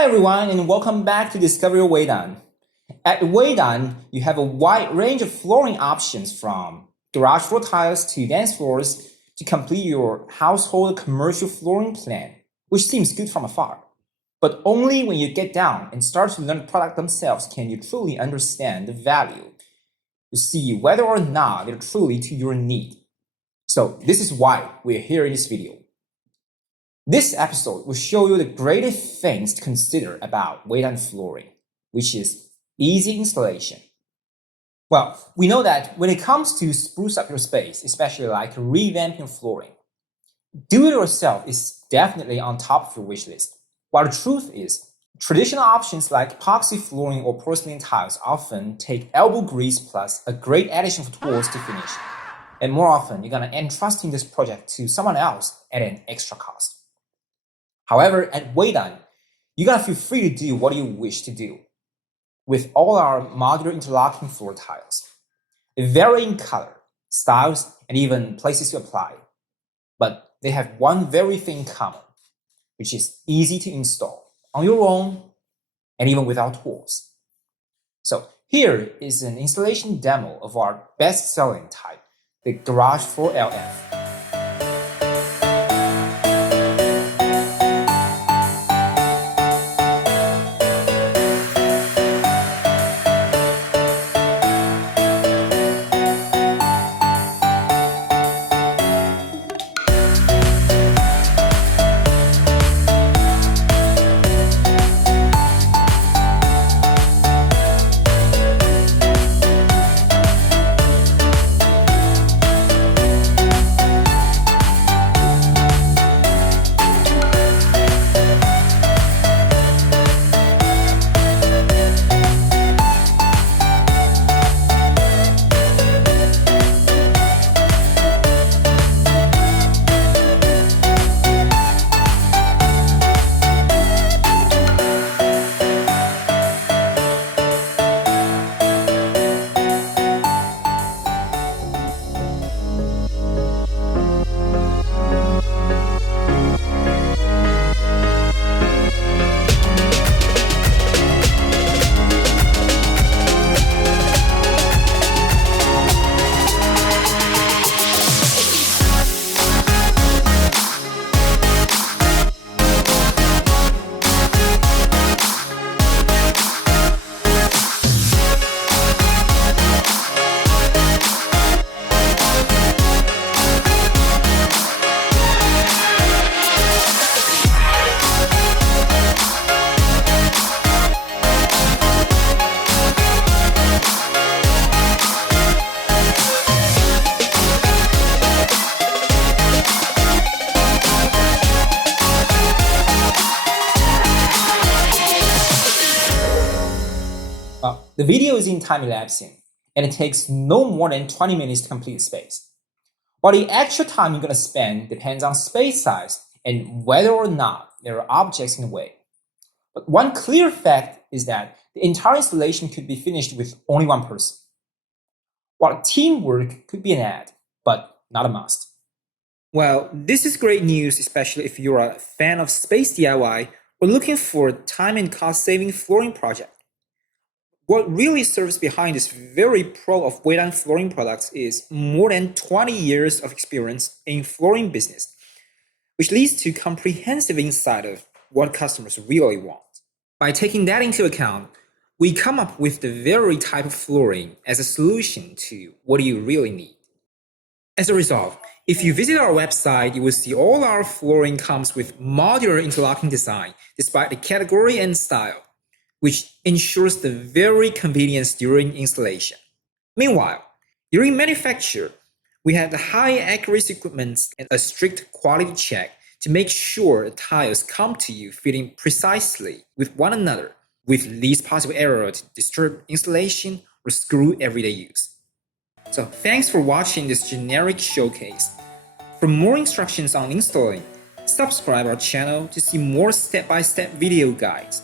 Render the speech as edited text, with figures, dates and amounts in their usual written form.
Hi everyone and welcome back to Discover WEIDAN. At WEIDAN, you have a wide range of flooring options from garage floor tiles to dance floors to complete your household commercial flooring plan, which seems good from afar. But only when you get down and start to learn the product themselves can you truly understand the value to see whether or not they're truly to your need. So this is why we're here in this video. This episode will show you the greatest things to consider about WEIDAN flooring, which is easy installation. Well, we know that when it comes to spruce up your space, especially like revamping flooring, do-it-yourself is definitely on top of your wish list. While the truth is, traditional options like epoxy flooring or porcelain tiles often take elbow grease plus a great addition of tools to finish. And more often, you're going to entrust this project to someone else at an extra cost. However, at WEIDAN, you're going to feel free to do what you wish to do with all our modular interlocking floor tiles. They vary in color, styles, and even places to apply. But they have one very thing in common, which is easy to install on your own and even without tools. So here is an installation demo of our best-selling type, the Garage Floor LF. The video is in time-elapsing, and it takes no more than 20 minutes to complete the space. While the actual time you're going to spend depends on space size and whether or not there are objects in the way. But one clear fact is that the entire installation could be finished with only one person. While teamwork could be an add, but not a must. Well, this is great news, especially if you're a fan of space DIY or looking for a time and cost-saving flooring project. What really serves behind this very pro of WEIDAN flooring products is more than 20 years of experience in flooring business, which leads to comprehensive insight of what customers really want. By taking that into account, we come up with the very type of flooring as a solution to what you really need. As a result, if you visit our website, you will see all our flooring comes with modular interlocking design despite the category and style, which ensures the very convenience during installation. Meanwhile, during manufacture, we have the high accuracy equipment and a strict quality check to make sure the tiles come to you fitting precisely with one another with least possible error to disturb installation or screw everyday use. So thanks for watching this generic showcase. For more instructions on installing, subscribe our channel to see more step-by-step video guides.